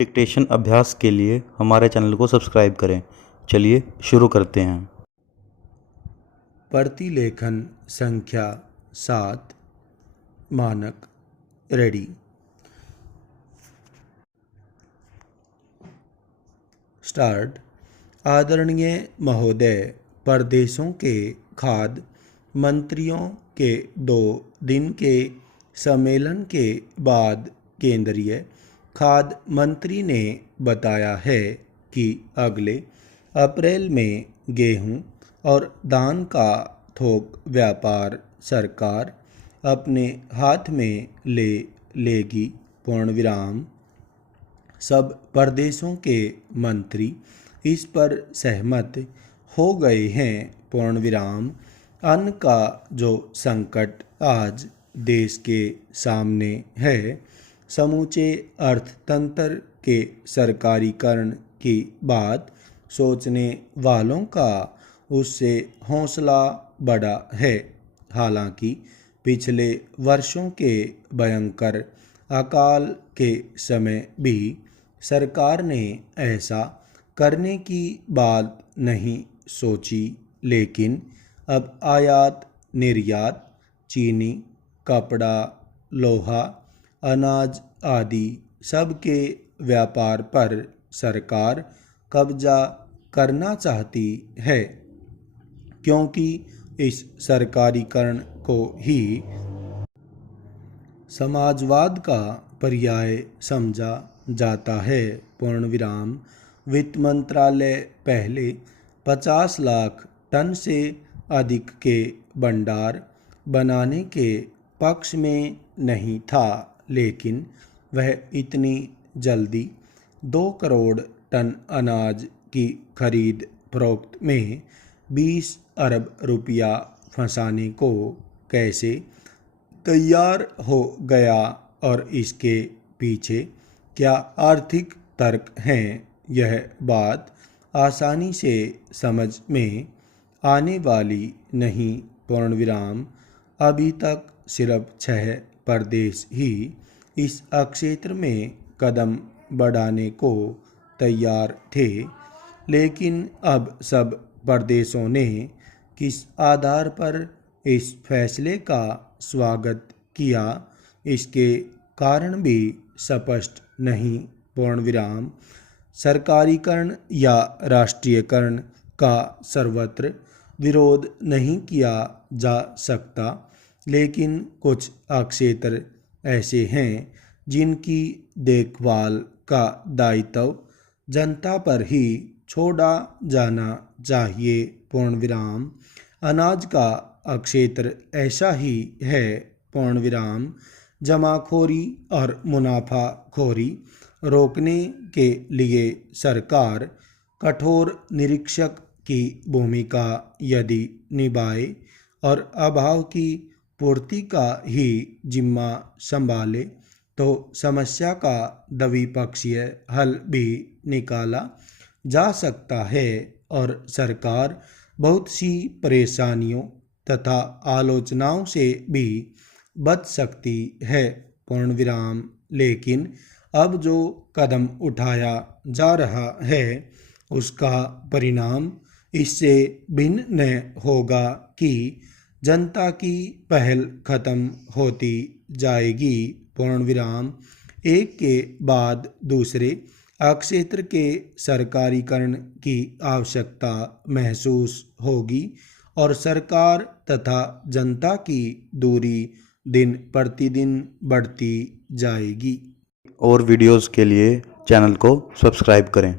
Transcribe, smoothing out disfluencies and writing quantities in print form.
Dictation अभ्यास के लिए हमारे चैनल को सब्सक्राइब करें। चलिए शुरू करते हैं। प्रतिलेखन संख्या 7 मानक रेडी। स्टार्ट। आदरणीय महोदय, प्रदेशों के खाद्य मंत्रियों के 2 दिन के सम्मेलन के बाद केंद्रीय खाद्य मंत्री ने बताया है कि अगले अप्रैल में गेहूं और धान का थोक व्यापार सरकार अपने हाथ में ले लेगी। पूर्णविराम। सब प्रदेशों के मंत्री इस पर सहमत हो गए हैं। पूर्णविराम। अन्न का जो संकट आज देश के सामने है, समूचे अर्थतंत्र के सरकारीकरण की बात सोचने वालों का उससे हौसला बढ़ा है। हालांकि पिछले वर्षों के भयंकर अकाल के समय भी सरकार ने ऐसा करने की बात नहीं सोची, लेकिन अब आयात निर्यात, चीनी, कपड़ा, लोहा, अनाज आदि सबके व्यापार पर सरकार कब्जा करना चाहती है, क्योंकि इस सरकारीकरण को ही समाजवाद का पर्याय समझा जाता है। पूर्णविराम। वित्त मंत्रालय पहले 50 लाख टन से अधिक के भंडार बनाने के पक्ष में नहीं था, लेकिन वह इतनी जल्दी 2 करोड़ टन अनाज की खरीद फरोख्त में 20 अरब रुपया फंसाने को कैसे तैयार हो गया और इसके पीछे क्या आर्थिक तर्क हैं, यह बात आसानी से समझ में आने वाली नहीं। पूर्णविराम। अभी तक सिर्फ 6 प्रदेश ही इस क्षेत्र में कदम बढ़ाने को तैयार थे, लेकिन अब सब प्रदेशों ने किस आधार पर इस फैसले का स्वागत किया, इसके कारण भी स्पष्ट नहीं। पूर्णविराम। सरकारीकरण या राष्ट्रीयकरण का सर्वत्र विरोध नहीं किया जा सकता, लेकिन कुछ क्षेत्र ऐसे हैं जिनकी देखभाल का दायित्व जनता पर ही छोड़ा जाना चाहिए। पूर्णविराम। अनाज का क्षेत्र ऐसा ही है। पूर्णविराम। जमाखोरी और मुनाफाखोरी रोकने के लिए सरकार कठोर निरीक्षक की भूमिका यदि निभाए और अभाव की पूर्ति का ही जिम्मा संभाले, तो समस्या का द्विपक्षीय हल भी निकाला जा सकता है और सरकार बहुत सी परेशानियों तथा आलोचनाओं से भी बच सकती है। पूर्णविराम। लेकिन अब जो कदम उठाया जा रहा है, उसका परिणाम इससे भिन्न न होगा कि जनता की पहल खत्म होती जाएगी। पूर्णविराम। एक के बाद दूसरे क्षेत्र के सरकारीकरण की आवश्यकता महसूस होगी और सरकार तथा जनता की दूरी दिन प्रतिदिन बढ़ती जाएगी। और वीडियोस के लिए चैनल को सब्सक्राइब करें।